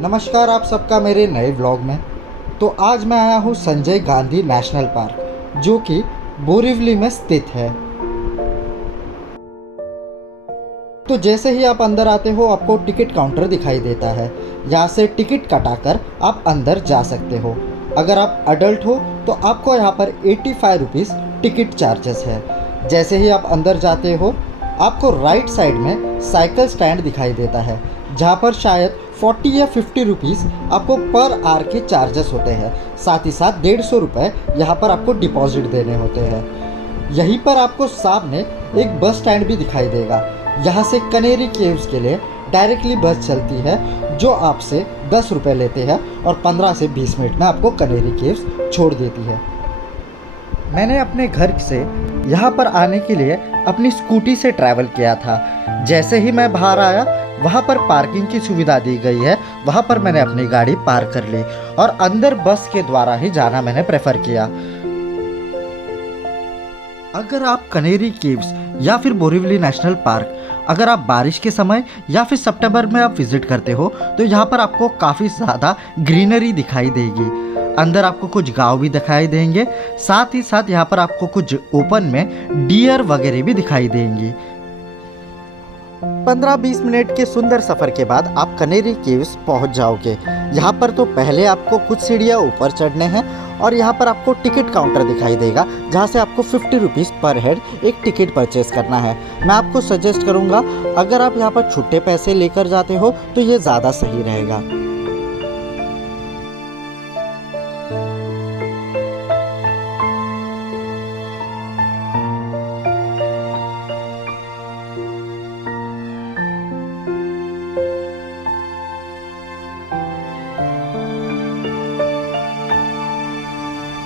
नमस्कार आप सबका मेरे नए व्लॉग में। तो आज मैं आया हूँ संजय गांधी नेशनल पार्क, जो कि बोरिवली में स्थित है। तो जैसे ही आप अंदर आते हो आपको टिकट काउंटर दिखाई देता है। यहाँ से टिकट कटाकर आप अंदर जा सकते हो। अगर आप अडल्ट हो तो आपको यहाँ पर 85 रुपीज़ टिकट चार्जेस है। जैसे ही आप अंदर जाते हो आपको राइट साइड में साइकिल स्टैंड दिखाई देता है, जहाँ पर शायद 40 या 50 रुपीज़ आपको पर आवर के चार्जेस होते हैं। साथ ही साथ 150 रुपये यहाँ पर आपको डिपॉजिट देने होते हैं। यहीं पर आपको सामने एक बस स्टैंड भी दिखाई देगा। यहाँ से कनेरी केव्स के लिए डायरेक्टली बस चलती है, जो आपसे 10 रुपये लेते हैं और 15 से 20 मिनट में आपको कनेरी केव्स छोड़ देती है। मैंने अपने घर से यहाँ पर आने के लिए अपनी स्कूटी से ट्रैवल किया था। जैसे ही मैं बाहर आया वहाँ पर पार्किंग की सुविधा दी गई है, वहाँ पर मैंने अपनी गाड़ी पार्क कर ली और अंदर बस के द्वारा ही जाना मैंने प्रेफर किया। अगर आप कनेरी केव्स या फिर बोरिवली नेशनल पार्क अगर आप बारिश के समय या फिर सितंबर में आप विजिट करते हो तो यहाँ पर आपको काफ़ी ज़्यादा ग्रीनरी दिखाई देगी। अंदर आपको कुछ गांव भी दिखाई देंगे, साथ ही साथ यहाँ पर आपको कुछ ओपन में डियर वगैरह भी दिखाई देंगी। 15-20 मिनट के सुंदर सफ़र के बाद आप कनेरी केव्स पहुँच जाओगे। यहाँ पर तो पहले आपको कुछ सीढ़ियाँ ऊपर चढ़ने हैं और यहाँ पर आपको टिकट काउंटर दिखाई देगा, जहाँ से आपको 50 रुपीज़ पर हेड एक टिकट परचेज़ करना है। मैं आपको सजेस्ट करूँगा अगर आप यहाँ पर छुट्टे पैसे लेकर जाते हो तो ये ज़्यादा सही रहेगा।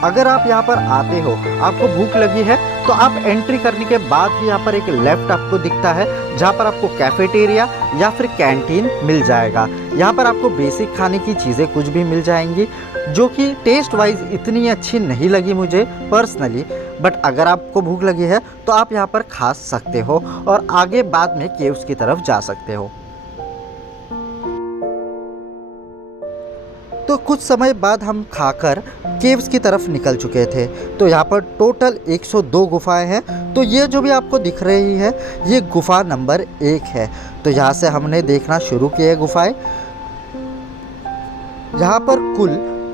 अगर आप यहाँ पर आते हो, आपको भूख लगी है तो आप एंट्री करने के बाद ही यहाँ पर एक लेफ्ट आपको दिखता है, जहाँ पर आपको कैफेटेरिया या फिर कैंटीन मिल जाएगा। यहाँ पर आपको बेसिक खाने की चीज़ें कुछ भी मिल जाएंगी, जो कि टेस्ट वाइज इतनी अच्छी नहीं लगी मुझे पर्सनली। बट अगर आपको भूख लगी है तो आप यहाँ पर खा सकते हो और आगे बाद में केव्स की तरफ जा सकते हो। तो कुछ समय बाद हम खाकर केव्स की तरफ निकल चुके थे। तो यहाँ पर टोटल 102 गुफाएं हैं। तो ये जो भी आपको दिख रही है ये गुफा नंबर 1 है। तो यहाँ से हमने देखना शुरू किया गुफाएं। यहाँ पर कुल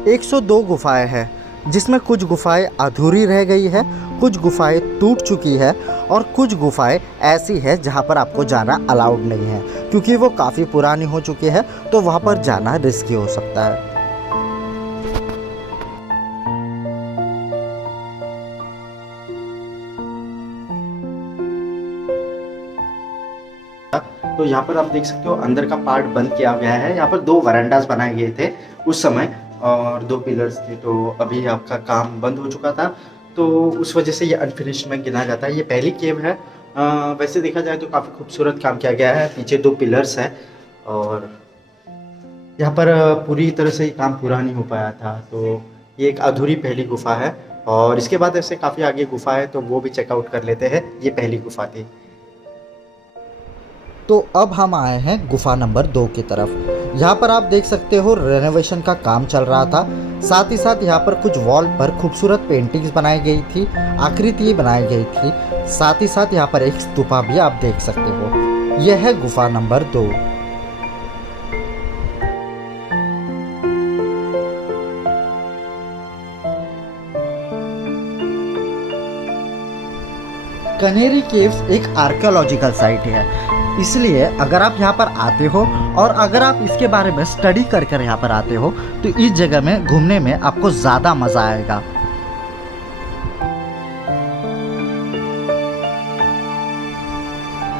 102 गुफाएं हैं, जिसमें कुछ गुफाएं अधूरी रह गई है, कुछ गुफाएं टूट चुकी है और कुछ गुफाएं ऐसी है जहाँ पर आपको जाना अलाउड नहीं है, क्योंकि वो काफ़ी पुरानी हो चुकी है। तो वहाँ पर जाना रिस्की हो सकता है। तो यहाँ पर आप देख सकते हो अंदर का पार्ट बंद किया गया है। यहाँ पर 2 वरांडास बनाए गए थे उस समय और 2 पिलर्स थे। तो अभी आपका काम बंद हो चुका था, तो उस वजह से ये अनफिनिश्ड में गिना जाता है। ये पहली केव है। वैसे देखा जाए तो काफ़ी खूबसूरत काम किया गया है। पीछे 2 पिलर्स हैं और यहाँ पर पूरी तरह से ये काम पूरा नहीं हो पाया था। तो ये एक अधूरी पहली गुफा है और इसके बाद ऐसे काफ़ी आगे गुफा है, तो वो भी चेकआउट कर लेते हैं। ये पहली गुफा थी। तो अब हम आए हैं गुफा नंबर 2 की तरफ। यहाँ पर आप देख सकते हो रेनोवेशन का काम चल रहा था। साथ ही साथ यहाँ पर कुछ वॉल पर खूबसूरत पेंटिंग्स बनाई गई थी, आकृति बनाई गई थी। साथ ही साथ यहाँ पर एक स्तूपा भी आप देख सकते हो। यह है गुफा नंबर 2। कनेरी केव्स एक आर्कियोलॉजिकल साइट है, इसलिए अगर आप यहाँ पर आते हो और अगर आप इसके बारे में स्टडी कर कर यहाँ पर आते हो तो इस जगह में घूमने में आपको ज़्यादा मज़ा आएगा।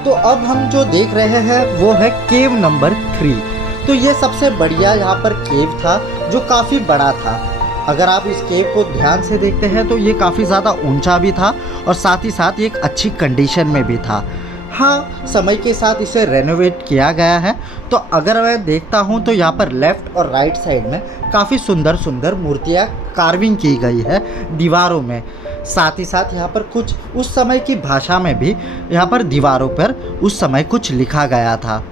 तो अब हम जो देख रहे हैं वो है केव नंबर 3। तो ये सबसे बढ़िया यहाँ पर केव था, जो काफ़ी बड़ा था। अगर आप इस केव को ध्यान से देखते हैं तो ये काफ़ी ज़्यादा ऊंचा भी था और साथ ही साथ ये एक अच्छी कंडीशन में भी था। हाँ, समय के साथ इसे रेनोवेट किया गया है। तो अगर मैं देखता हूँ तो यहाँ पर लेफ़्ट और राइट साइड में काफ़ी सुंदर सुंदर मूर्तियाँ कार्विंग की गई है दीवारों में। साथ ही साथ यहाँ पर कुछ उस समय की भाषा में भी यहाँ पर दीवारों पर उस समय कुछ लिखा गया था।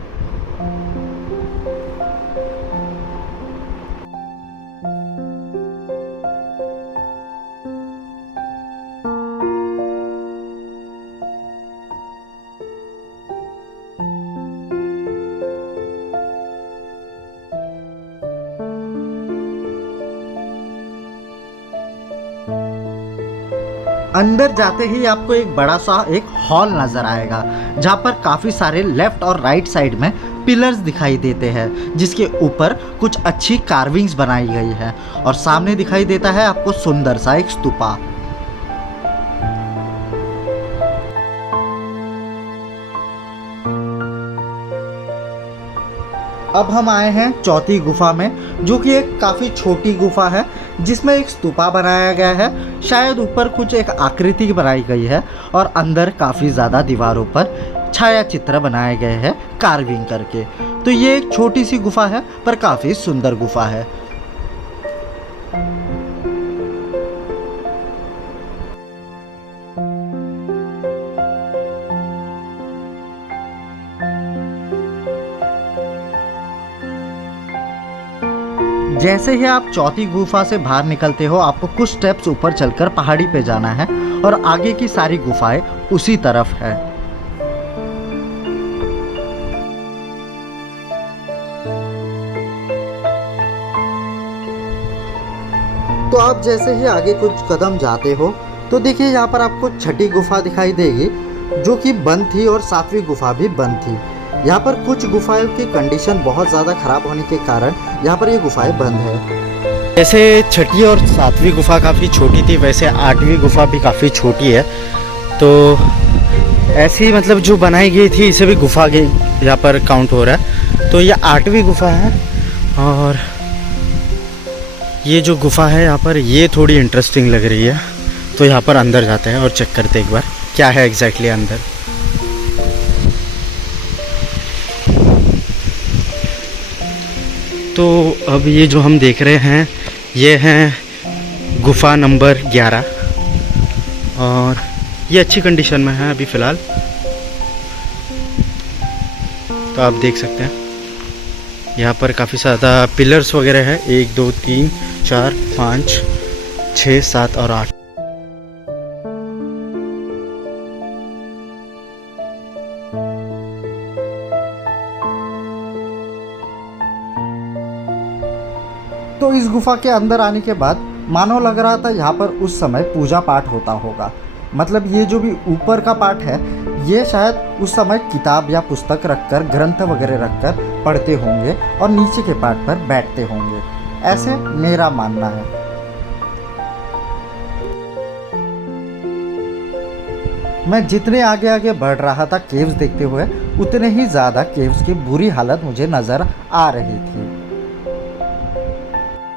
अंदर जाते ही आपको एक बड़ा सा एक हॉल नज़र आएगा, जहाँ पर काफ़ी सारे लेफ़्ट और राइट साइड में पिलर्स दिखाई देते हैं, जिसके ऊपर कुछ अच्छी कार्विंग्स बनाई गई है। और सामने दिखाई देता है आपको सुंदर सा एक स्तूपा। अब हम आए हैं चौथी गुफा में, जो कि एक काफ़ी छोटी गुफा है, जिसमें एक स्तूपा बनाया गया है। शायद ऊपर कुछ एक आकृति बनाई गई है और अंदर काफ़ी ज़्यादा दीवारों पर छाया चित्र बनाए गए हैं कार्विंग करके। तो ये एक छोटी सी गुफा है, पर काफ़ी सुंदर गुफा है। जैसे ही आप चौथी गुफा से बाहर निकलते हो, आपको कुछ स्टेप्स ऊपर चलकर पहाड़ी पे जाना है और आगे की सारी गुफाएं उसी तरफ है। तो आप जैसे ही आगे कुछ कदम जाते हो तो देखिए यहाँ पर आपको छठी गुफा दिखाई देगी, जो कि बंद थी, और सातवीं गुफा भी बंद थी। यहाँ पर कुछ गुफाओं की कंडीशन बहुत ज़्यादा ख़राब होने के कारण यहाँ पर ये गुफाएं बंद है। जैसे छठी और सातवीं गुफा काफ़ी छोटी थी, वैसे आठवीं गुफा भी काफ़ी छोटी है। तो ऐसी मतलब जो बनाई गई थी, इसे भी गुफा के यहाँ पर काउंट हो रहा है। तो ये आठवीं गुफा है, और ये जो गुफा है यहाँ पर, ये थोड़ी इंटरेस्टिंग लग रही है। तो यहाँ पर अंदर जाते हैं और चेक करते हैं एक बार क्या है एग्जैक्टली अंदर। तो अब ये जो हम देख रहे हैं, ये हैं गुफा नंबर 11, और ये अच्छी कंडीशन में है अभी फ़िलहाल। तो आप देख सकते हैं यहाँ पर काफ़ी ज़्यादा पिलर्स वगैरह है, 1 2 3 4 5 6 7 और 8। तो इस गुफा के अंदर आने के बाद मानो लग रहा था यहाँ पर उस समय पूजा पाठ होता होगा। मतलब ये जो भी ऊपर का पार्ट है, ये शायद उस समय किताब या पुस्तक रखकर, ग्रंथ वगैरह रखकर पढ़ते होंगे और नीचे के पार्ट पर बैठते होंगे, ऐसे मेरा मानना है। मैं जितने आगे आगे बढ़ रहा था केव्स देखते हुए, उतने ही ज़्यादा केव्स की बुरी हालत मुझे नज़र आ रही थी।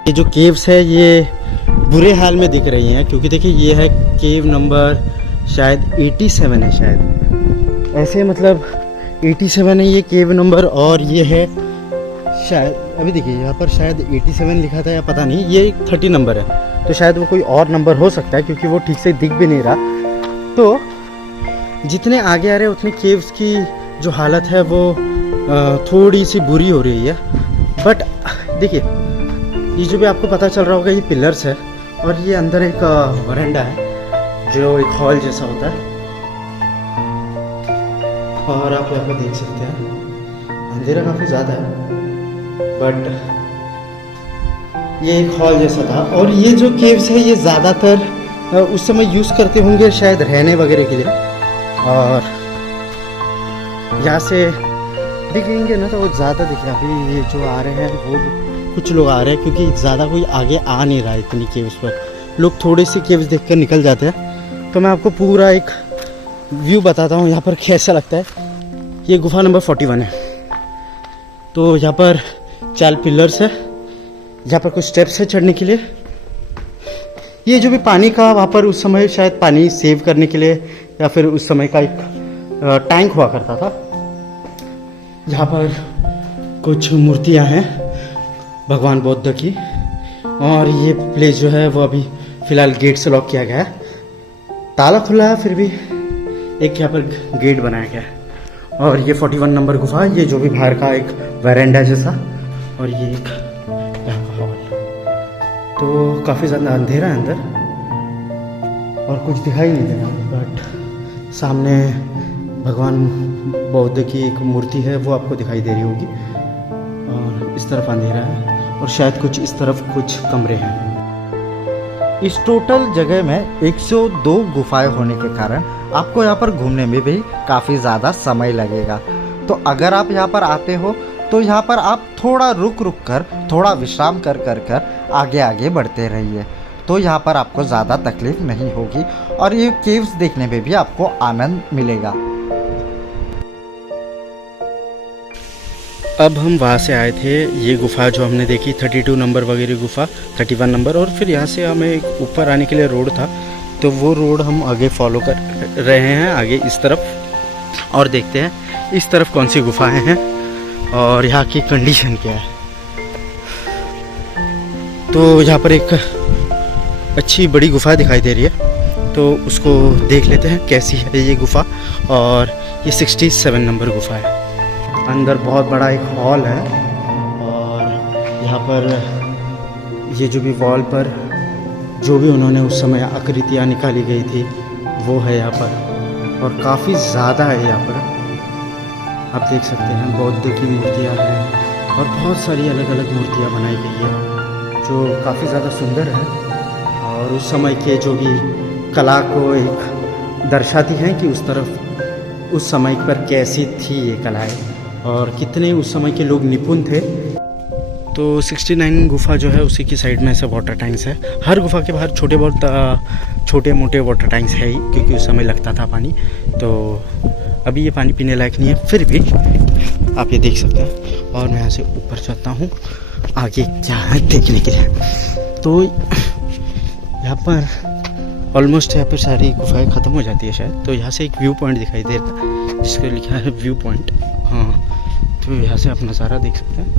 ये जो केव्स है ये बुरे हाल में दिख रही हैं, क्योंकि देखिए ये है केव नंबर शायद 87 है, शायद ऐसे, मतलब 87 है ये केव नंबर। और ये है शायद, अभी देखिए यहाँ पर शायद 87 लिखा था या पता नहीं, ये 30 नंबर है। तो शायद वो कोई और नंबर हो सकता है, क्योंकि वो ठीक से दिख भी नहीं रहा। तो जितने आगे आ रहे हैं उतने केव्स की जो हालत है वो थोड़ी सी बुरी हो रही है। बट देखिए, ये जो भी आपको पता चल रहा होगा, ये पिलर्स है, और ये अंदर एक वरांडा है जो एक हॉल जैसा होता है। और आप यहाँ पर देख सकते हैं अंधेरा काफ़ी ज़्यादा है, बट ये एक हॉल जैसा था। और ये जो केव्स है ये ज़्यादातर उस समय यूज़ करते होंगे शायद रहने वगैरह के लिए। और यहाँ से दिखेंगे ना तो वो ज़्यादा दिखे। अभी ये जो आ रहे हैं वो कुछ लोग आ रहे हैं, क्योंकि ज़्यादा कोई आगे आ नहीं रहा है इतनी केव्स पर। लोग थोड़े से केव्स देखकर निकल जाते हैं। तो मैं आपको पूरा एक व्यू बताता हूँ यहाँ पर कैसा लगता है। ये गुफा नंबर 41 है। तो यहाँ पर 4 पिलर्स है, यहाँ पर कुछ स्टेप्स है चढ़ने के लिए। ये जो भी पानी का वहाँ पर उस समय शायद पानी सेव करने के लिए, या फिर उस समय का एक टैंक हुआ करता था। यहाँ पर कुछ मूर्तियाँ हैं भगवान बुद्ध की। और ये प्लेस जो है वो अभी फ़िलहाल गेट से लॉक किया गया है। ताला खुला है, फिर भी एक यहाँ पर गेट बनाया गया है। और ये 41 नंबर गुफा, ये जो भी बाहर का एक वैरेंडा जैसा, और ये एक यहाँ का हॉल। तो काफ़ी ज़्यादा अंधेरा है अंदर और कुछ दिखाई नहीं दे रहा, बट सामने भगवान बौद्ध की एक मूर्ति है, वो आपको दिखाई दे रही होगी। और इस तरफ अंधेरा है, और शायद कुछ इस तरफ कुछ कमरे हैं। इस टोटल जगह में 102 गुफाएं होने के कारण आपको यहाँ पर घूमने में भी काफ़ी ज़्यादा समय लगेगा। तो अगर आप यहाँ पर आते हो तो यहाँ पर आप थोड़ा रुक कर थोड़ा विश्राम कर आगे आगे बढ़ते रहिए, तो यहाँ पर आपको ज़्यादा तकलीफ नहीं होगी और ये केव्स देखने में भी आपको आनंद मिलेगा। अब हम वहाँ से आए थे, ये गुफा जो हमने देखी 32 नंबर वगैरह गुफा, 31 नंबर, और फिर यहाँ से हमें ऊपर आने के लिए रोड था, तो वो रोड हम आगे फॉलो कर रहे हैं आगे इस तरफ, और देखते हैं इस तरफ कौन सी गुफाएं हैं और यहाँ की कंडीशन क्या है। तो यहाँ पर एक अच्छी बड़ी गुफा दिखाई दे रही है, तो उसको देख लेते हैं कैसी है ये गुफा। और ये 67 नंबर गुफा है। अंदर बहुत बड़ा एक हॉल है और यहाँ पर ये जो भी वॉल पर जो भी उन्होंने उस समय आकृतियाँ निकाली गई थी वो है यहाँ पर, और काफ़ी ज़्यादा है यहाँ पर। आप देख सकते हैं बौद्ध की मूर्तियाँ हैं और बहुत सारी अलग अलग मूर्तियाँ बनाई गई है जो काफ़ी ज़्यादा सुंदर है और उस समय के जो भी कला को एक दर्शाती हैं कि उस तरफ उस समय पर कैसी थी ये कलाएँ और कितने उस समय के लोग निपुण थे। तो 69 गुफा जो है उसी की साइड में ऐसे वाटर टैंक्स है। हर गुफा के बाहर छोटे मोटे वाटर टैंक्स है ही, क्योंकि उस समय लगता था पानी। तो अभी ये पानी पीने लायक नहीं है, फिर भी आप ये देख सकते हैं। और मैं यहाँ से ऊपर चलता हूँ आगे क्या है देखने के लिए। तो यहाँ पर ऑलमोस्ट यहाँ पर सारी गुफाएं ख़त्म हो जाती है शायद। तो यहाँ से एक व्यू पॉइंट दिखाई दे रहा है जिसको लिखा है व्यू पॉइंट। हाँ, तो यहाँ से आप नज़ारा देख सकते हैं।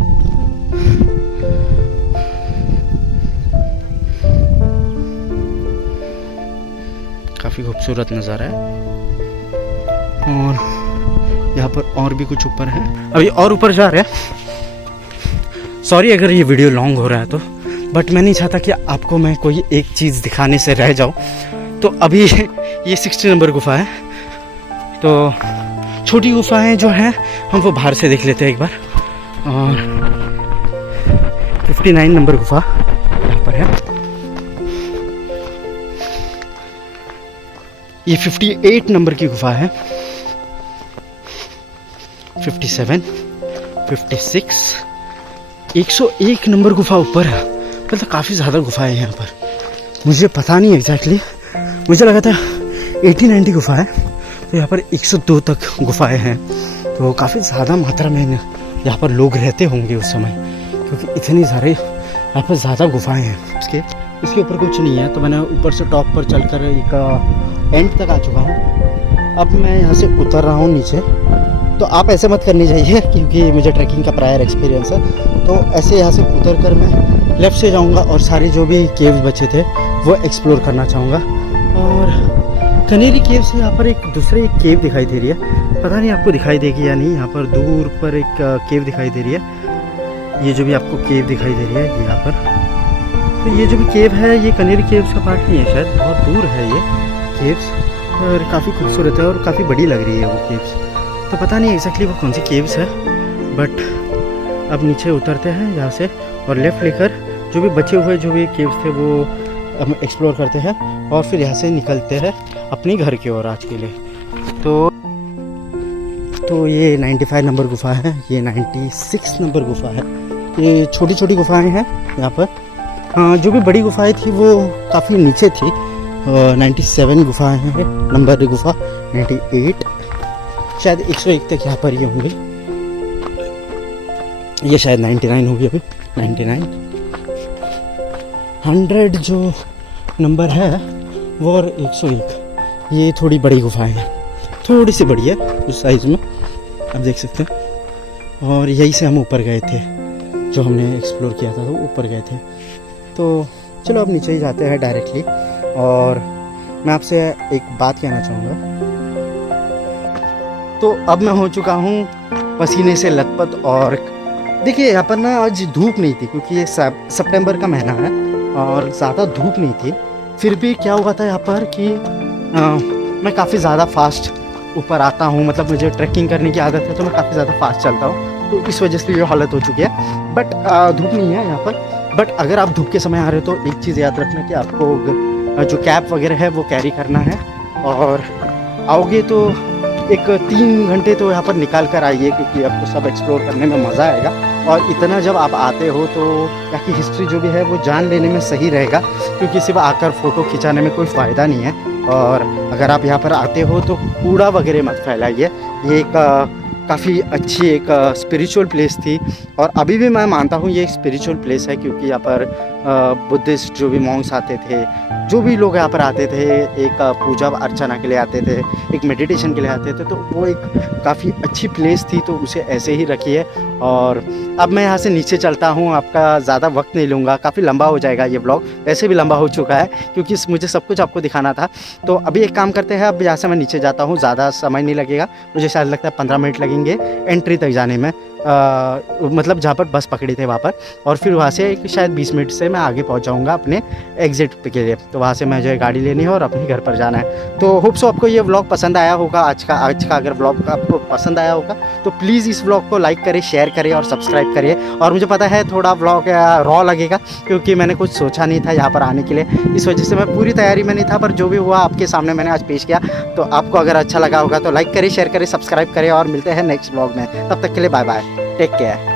काफ़ी खूबसूरत नज़ारा है। और यहाँ पर और भी कुछ ऊपर है, अभी और ऊपर जा रहे हैं। सॉरी अगर ये वीडियो लॉन्ग हो रहा है तो, बट मैं नहीं चाहता कि आपको मैं कोई एक चीज़ दिखाने से रह जाऊँ। तो अभी ये 60 नंबर गुफा है। तो छोटी गुफाएं जो हैं हम वो बाहर से देख लेते हैं एक बार। और 59 नंबर गुफा यहाँ पर है। ये 58 नंबर की गुफा है। 57, 56, 101 नंबर गुफा ऊपर है। मतलब काफ़ी ज़्यादा गुफाएं हैं यहाँ पर। मुझे पता नहीं एग्जैक्टली, मुझे लगा था 80-90 गुफा है, तो यहाँ पर 102 तक गुफाएं हैं। तो काफ़ी ज़्यादा मात्रा में यहाँ पर लोग रहते होंगे उस समय, क्योंकि इतनी सारे यहाँ पर ज़्यादा गुफाएं हैं। इसके ऊपर कुछ नहीं है, तो मैंने ऊपर से टॉप पर चलकर एक एंड तक आ चुका हूँ। अब मैं यहाँ से उतर रहा हूँ नीचे। तो आप ऐसे मत करनी चाहिए, क्योंकि मुझे ट्रैकिंग का प्रायर एक्सपीरियंस है। तो ऐसे यहाँ से उतर कर मैं लेफ़्ट से जाऊँगा और सारे जो भी केव्स बचे थे वो एक्सप्लोर करना चाहूँगा। और कनेरी केव से यहाँ पर एक दूसरे एक केव दिखाई दे रही है, पता नहीं आपको दिखाई देगी या नहीं। यहाँ पर दूर पर एक केव दिखाई दे रही है। ये जो भी आपको केव दिखाई दे रही है ये यहाँ पर, तो ये जो भी केव है ये कनेरी केव्स का पार्ट नहीं है शायद, बहुत दूर है ये केव्स। और काफ़ी खूबसूरत है और काफ़ी बड़ी लग रही है वो केव्स। तो पता नहीं एग्जैक्टली वो कौन सी केव्स है, बट अब नीचे उतरते हैं यहाँ से और लेफ़्ट लेकर जो भी बचे हुए जो भी केव्स थे वो हम एक्सप्लोर करते हैं और फिर यहाँ से निकलते हैं अपने घर की ओर आज के लिए। तो ये 95 नंबर गुफा है, ये 96 नंबर गुफा है। ये छोटी छोटी गुफाएं हैं यहाँ पर। हाँ, जो भी बड़ी गुफाएं थी वो काफ़ी नीचे थी। 97 गुफाएं हैं, नंबर गुफा 98, शायद 101 तक यहाँ पर ये होंगे। ये शायद 99 होगी अभी, 99। 100 जो नंबर है वो और 101, ये थोड़ी बड़ी गुफाएं हैं, थोड़ी सी बड़ी है उस साइज़ में, आप देख सकते हैं। और यहीं से हम ऊपर गए थे, जो हमने एक्सप्लोर किया था तो ऊपर गए थे। तो चलो अब नीचे ही जाते हैं डायरेक्टली। और मैं आपसे एक बात कहना चाहूँगा। तो अब मैं हो चुका हूँ पसीने से लथपथ। और देखिए यहाँ पर ना आज धूप नहीं थी, क्योंकि ये सितंबर का महीना है और ज़्यादा धूप नहीं थी। फिर भी क्या हुआ था यहाँ पर कि मैं काफ़ी ज़्यादा फास्ट ऊपर आता हूँ, मतलब मुझे ट्रैकिंग करने की आदत है तो मैं काफ़ी ज़्यादा फास्ट चलता हूँ। तो इस वजह से ये हालत हो चुकी है। बट धूप नहीं है यहाँ पर। बट अगर आप धूप के समय आ रहे हो तो एक चीज़ याद रखना कि आपको जो कैप वगैरह है वो कैरी करना है, और आओगे तो एक 3 घंटे तो यहाँ पर निकाल कर आइए, क्योंकि आपको सब एक्सप्लोर करने में मज़ा आएगा। और इतना जब आप आते हो तो यहाँ की हिस्ट्री जो भी है वो जान लेने में सही रहेगा, क्योंकि सिर्फ आकर फ़ोटो खिंचाने में कोई फ़ायदा नहीं है। और अगर आप यहाँ पर आते हो तो कूड़ा वगैरह मत फैलाइए। ये एक काफ़ी अच्छी एक स्पिरिचुअल प्लेस थी, और अभी भी मैं मानता हूँ ये एक स्पिरिचुअल प्लेस है, क्योंकि यहाँ पर बुद्धिस्ट जो भी मॉन्क्स आते थे, जो भी लोग यहाँ पर आते थे, एक पूजा अर्चना के लिए आते थे, एक मेडिटेशन के लिए आते थे, तो वो एक काफ़ी अच्छी प्लेस थी, तो उसे ऐसे ही रखिए। और अब मैं यहाँ से नीचे चलता हूँ, आपका ज़्यादा वक्त नहीं लूँगा, काफ़ी लंबा हो जाएगा ये ब्लॉग, वैसे भी लंबा हो चुका है क्योंकि मुझे सब कुछ आपको दिखाना था। तो अभी एक काम करते हैं, अब यहाँ से मैं नीचे जाता हूँ, ज़्यादा समय नहीं लगेगा, मुझे शायद लगता है 15 मिनट लगेंगे एंट्री तक जाने में, मतलब जहाँ पर बस पकड़ी थे वहाँ पर, और फिर वहाँ से शायद 20 मिनट से मैं आगे पहुँच जाऊँगा अपने एग्ज़िट के लिए। तो वहाँ से मैं जो है गाड़ी लेनी है और अपने घर पर जाना है। तो होप सो आपको ये व्लॉग पसंद आया होगा। आज का अगर व्लॉग आपको पसंद आया होगा तो प्लीज़ इस व्लॉग को लाइक करें, शेयर करें और सब्सक्राइब करिए। और मुझे पता है थोड़ा व्लॉग रॉ लगेगा, क्योंकि मैंने कुछ सोचा नहीं था यहाँ पर आने के लिए, इस वजह से मैं पूरी तैयारी में नहीं था, पर जो भी हुआ आपके सामने मैंने आज पेश किया। तो आपको अगर अच्छा लगा होगा तो लाइक करें, शेयर करें, सब्सक्राइब करें, और मिलते हैं नेक्स्ट व्लॉग में। तब तक के लिए बाय बाय, टेक केयर।